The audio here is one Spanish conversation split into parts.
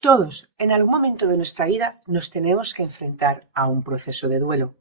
Todos, en algún momento de nuestra vida, nos tenemos que enfrentar a un proceso de duelo,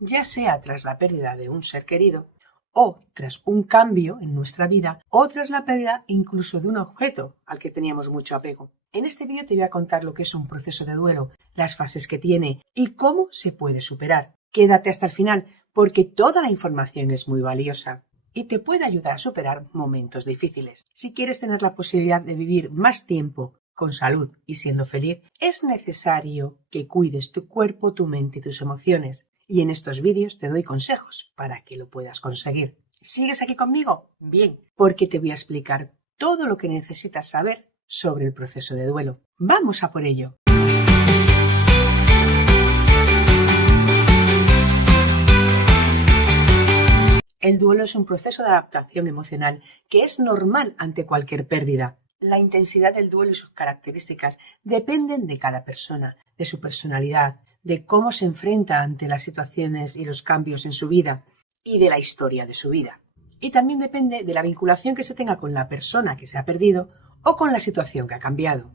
ya sea tras la pérdida de un ser querido, o tras un cambio en nuestra vida, o tras la pérdida incluso de un objeto al que teníamos mucho apego. En este vídeo te voy a contar lo que es un proceso de duelo, las fases que tiene y cómo se puede superar. Quédate hasta el final, porque toda la información es muy valiosa y te puede ayudar a superar momentos difíciles. Si quieres tener la posibilidad de vivir más tiempo con salud y siendo feliz, es necesario que cuides tu cuerpo, tu mente y tus emociones. Y en estos vídeos te doy consejos para que lo puedas conseguir. ¿Sigues aquí conmigo? Bien, porque te voy a explicar todo lo que necesitas saber sobre el proceso de duelo. ¡Vamos a por ello! El duelo es un proceso de adaptación emocional que es normal ante cualquier pérdida. La intensidad del duelo y sus características dependen de cada persona, de su personalidad, de cómo se enfrenta ante las situaciones y los cambios en su vida y de la historia de su vida. Y también depende de la vinculación que se tenga con la persona que se ha perdido o con la situación que ha cambiado.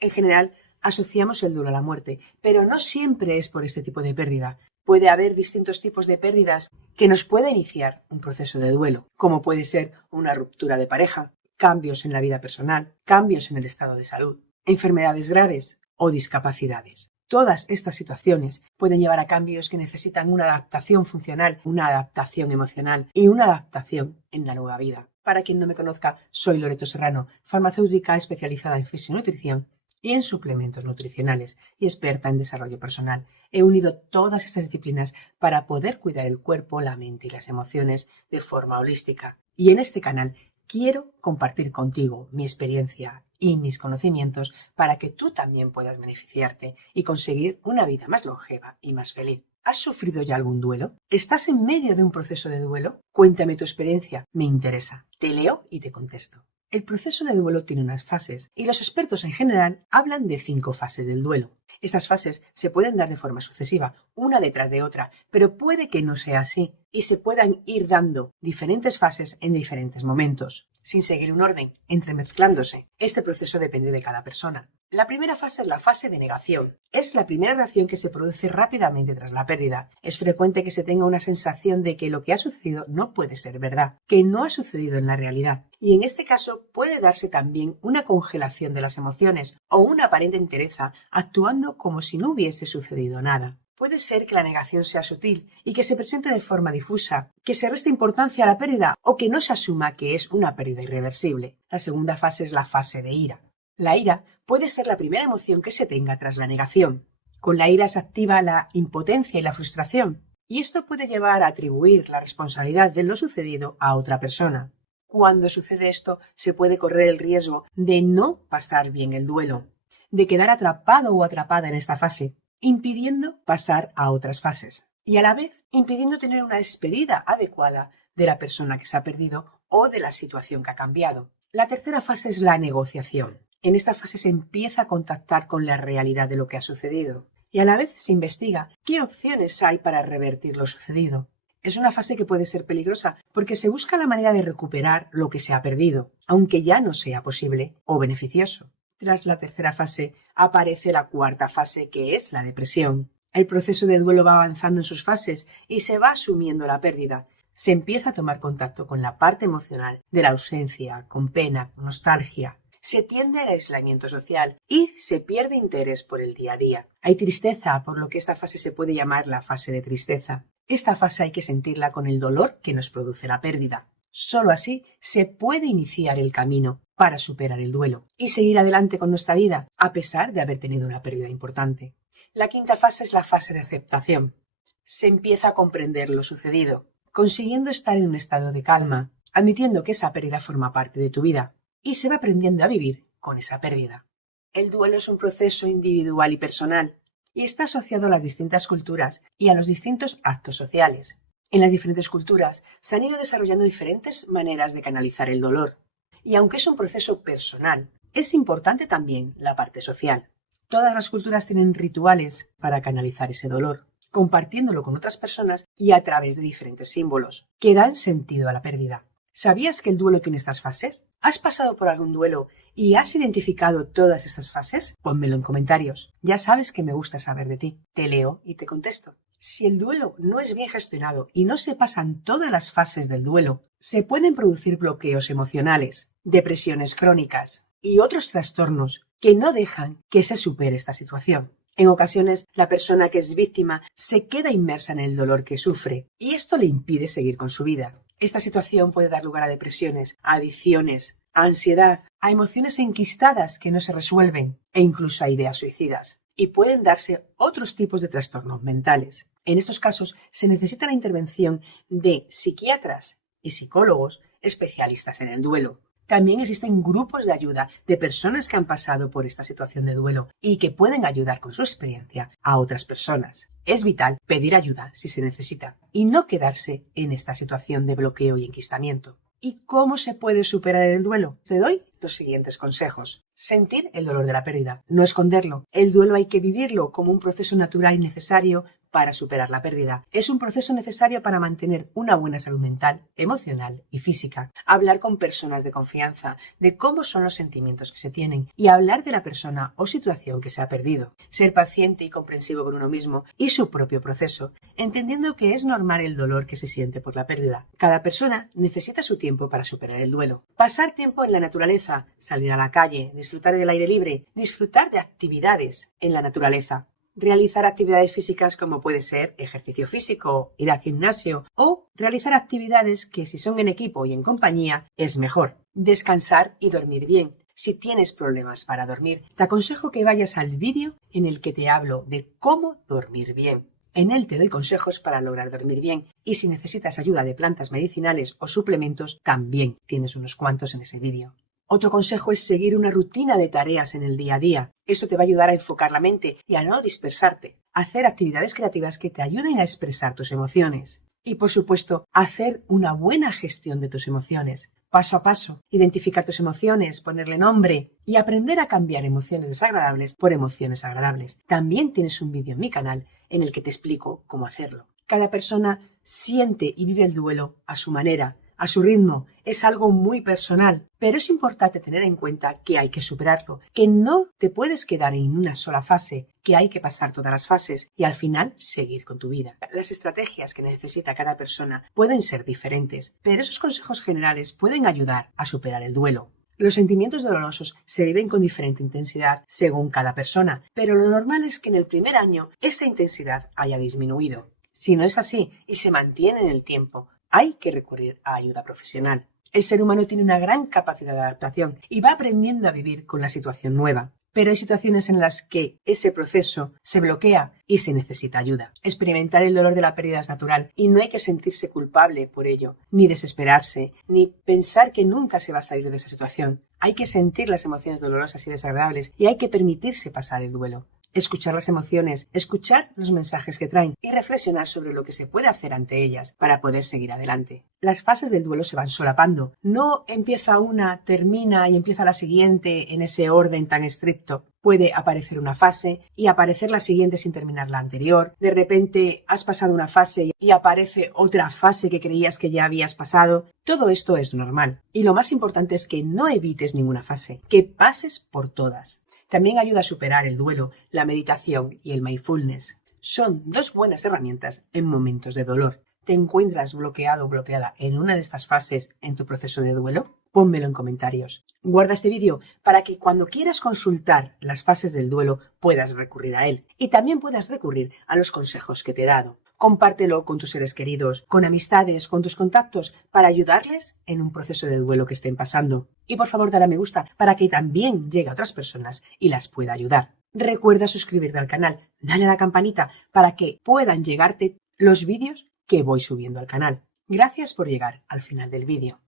En general, asociamos el duelo a la muerte, pero no siempre es por este tipo de pérdida. Puede haber distintos tipos de pérdidas que nos puede iniciar un proceso de duelo, como puede ser una ruptura de pareja, cambios en la vida personal, cambios en el estado de salud, enfermedades graves o discapacidades. Todas estas situaciones pueden llevar a cambios que necesitan una adaptación funcional, una adaptación emocional y una adaptación en la nueva vida. Para quien no me conozca, soy Loreto Serrano, farmacéutica especializada en fisionutrición y en suplementos nutricionales y experta en desarrollo personal. He unido todas estas disciplinas para poder cuidar el cuerpo, la mente y las emociones de forma holística. Y en este canal quiero compartir contigo mi experiencia y mis conocimientos para que tú también puedas beneficiarte y conseguir una vida más longeva y más feliz. ¿Has sufrido ya algún duelo? ¿Estás en medio de un proceso de duelo? Cuéntame tu experiencia, me interesa. Te leo y te contesto. El proceso de duelo tiene unas fases y los expertos en general hablan de 5 fases del duelo. Estas fases se pueden dar de forma sucesiva, una detrás de otra, pero puede que no sea así y se puedan ir dando diferentes fases en diferentes momentos, sin seguir un orden, entremezclándose. Este proceso depende de cada persona. La primera fase es la fase de negación. Es la primera reacción que se produce rápidamente tras la pérdida. Es frecuente que se tenga una sensación de que lo que ha sucedido no puede ser verdad, que no ha sucedido en la realidad. Y en este caso puede darse también una congelación de las emociones o una aparente entereza actuando como si no hubiese sucedido nada. Puede ser que la negación sea sutil y que se presente de forma difusa, que se reste importancia a la pérdida o que no se asuma que es una pérdida irreversible. La segunda fase es la fase de ira. La ira puede ser la primera emoción que se tenga tras la negación. Con la ira se activa la impotencia y la frustración, y esto puede llevar a atribuir la responsabilidad de lo sucedido a otra persona. Cuando sucede esto, se puede correr el riesgo de no pasar bien el duelo, de quedar atrapado o atrapada en esta fase, impidiendo pasar a otras fases y a la vez impidiendo tener una despedida adecuada de la persona que se ha perdido o de la situación que ha cambiado. La tercera fase es la negociación. En esta fase se empieza a contactar con la realidad de lo que ha sucedido y a la vez se investiga qué opciones hay para revertir lo sucedido. Es una fase que puede ser peligrosa porque se busca la manera de recuperar lo que se ha perdido, aunque ya no sea posible o beneficioso. Tras la tercera fase aparece la cuarta fase, que es la depresión. El proceso de duelo va avanzando en sus fases y se va asumiendo la pérdida. Se empieza a tomar contacto con la parte emocional de la ausencia, con pena, con nostalgia. Se tiende al aislamiento social y se pierde interés por el día a día. Hay tristeza, por lo que esta fase se puede llamar la fase de tristeza. Esta fase hay que sentirla con el dolor que nos produce la pérdida. Solo así se puede iniciar el camino para superar el duelo y seguir adelante con nuestra vida, a pesar de haber tenido una pérdida importante. La quinta fase es la fase de aceptación. Se empieza a comprender lo sucedido, consiguiendo estar en un estado de calma, admitiendo que esa pérdida forma parte de tu vida y se va aprendiendo a vivir con esa pérdida. El duelo es un proceso individual y personal y está asociado a las distintas culturas y a los distintos actos sociales. En las diferentes culturas se han ido desarrollando diferentes maneras de canalizar el dolor. Y aunque es un proceso personal, es importante también la parte social. Todas las culturas tienen rituales para canalizar ese dolor, compartiéndolo con otras personas y a través de diferentes símbolos que dan sentido a la pérdida. ¿Sabías que el duelo tiene estas fases? ¿Has pasado por algún duelo ¿Y has identificado todas estas fases? Pónmelo en comentarios. Ya sabes que me gusta saber de ti. Te leo y te contesto. Si el duelo no es bien gestionado y no se pasan todas las fases del duelo, se pueden producir bloqueos emocionales, depresiones crónicas y otros trastornos que no dejan que se supere esta situación. En ocasiones, la persona que es víctima se queda inmersa en el dolor que sufre y esto le impide seguir con su vida. Esta situación puede dar lugar a depresiones, a adicciones, a ansiedad, a emociones enquistadas que no se resuelven e incluso a ideas suicidas. Y pueden darse otros tipos de trastornos mentales. En estos casos se necesita la intervención de psiquiatras y psicólogos especialistas en el duelo. También existen grupos de ayuda de personas que han pasado por esta situación de duelo y que pueden ayudar con su experiencia a otras personas. Es vital pedir ayuda si se necesita y no quedarse en esta situación de bloqueo y enquistamiento. ¿Y cómo se puede superar el duelo? Te doy los siguientes consejos. Sentir el dolor de la pérdida, no esconderlo. El duelo hay que vivirlo como un proceso natural y necesario para superar la pérdida. Es un proceso necesario para mantener una buena salud mental, emocional y física. Hablar con personas de confianza de cómo son los sentimientos que se tienen y hablar de la persona o situación que se ha perdido. Ser paciente y comprensivo con uno mismo y su propio proceso, entendiendo que es normal el dolor que se siente por la pérdida. Cada persona necesita su tiempo para superar el duelo. Pasar tiempo en la naturaleza, salir a la calle, disfrutar del aire libre, disfrutar de actividades en la naturaleza. Realizar actividades físicas como puede ser ejercicio físico, ir al gimnasio o realizar actividades que si son en equipo y en compañía es mejor. Descansar y dormir bien. Si tienes problemas para dormir, te aconsejo que vayas al vídeo en el que te hablo de cómo dormir bien. En él te doy consejos para lograr dormir bien y si necesitas ayuda de plantas medicinales o suplementos, también tienes unos cuantos en ese vídeo. Otro consejo es seguir una rutina de tareas en el día a día. Esto te va a ayudar a enfocar la mente y a no dispersarte. Hacer actividades creativas que te ayuden a expresar tus emociones. Y, por supuesto, hacer una buena gestión de tus emociones. Paso a paso, identificar tus emociones, ponerle nombre y aprender a cambiar emociones desagradables por emociones agradables. También tienes un vídeo en mi canal en el que te explico cómo hacerlo. Cada persona siente y vive el duelo a su manera, a su ritmo. Es algo muy personal, pero es importante tener en cuenta que hay que superarlo, que no te puedes quedar en una sola fase, que hay que pasar todas las fases y al final seguir con tu vida. Las estrategias que necesita cada persona pueden ser diferentes, pero esos consejos generales pueden ayudar a superar el duelo. Los sentimientos dolorosos se viven con diferente intensidad según cada persona, pero lo normal es que en el primer año esa intensidad haya disminuido. Si no es así y se mantiene en el tiempo, hay que recurrir a ayuda profesional. El ser humano tiene una gran capacidad de adaptación y va aprendiendo a vivir con la situación nueva. Pero hay situaciones en las que ese proceso se bloquea y se necesita ayuda. Experimentar el dolor de la pérdida es natural y no hay que sentirse culpable por ello, ni desesperarse, ni pensar que nunca se va a salir de esa situación. Hay que sentir las emociones dolorosas y desagradables y hay que permitirse pasar el duelo. Escuchar las emociones, escuchar los mensajes que traen y reflexionar sobre lo que se puede hacer ante ellas para poder seguir adelante. Las fases del duelo se van solapando. No empieza una, termina y empieza la siguiente en ese orden tan estricto. Puede aparecer una fase y aparecer la siguiente sin terminar la anterior. De repente has pasado una fase y aparece otra fase que creías que ya habías pasado. Todo esto es normal. Y lo más importante es que no evites ninguna fase, que pases por todas. También ayuda a superar el duelo, la meditación y el mindfulness. Son dos buenas herramientas en momentos de dolor. ¿Te encuentras bloqueado o bloqueada en una de estas fases en tu proceso de duelo? Pónmelo en comentarios. Guarda este vídeo para que cuando quieras consultar las fases del duelo puedas recurrir a él y también puedas recurrir a los consejos que te he dado. Compártelo con tus seres queridos, con amistades, con tus contactos, para ayudarles en un proceso de duelo que estén pasando. Y por favor, dale a me gusta para que también llegue a otras personas y las pueda ayudar. Recuerda suscribirte al canal, dale a la campanita para que puedan llegarte los vídeos que voy subiendo al canal. Gracias por llegar al final del vídeo.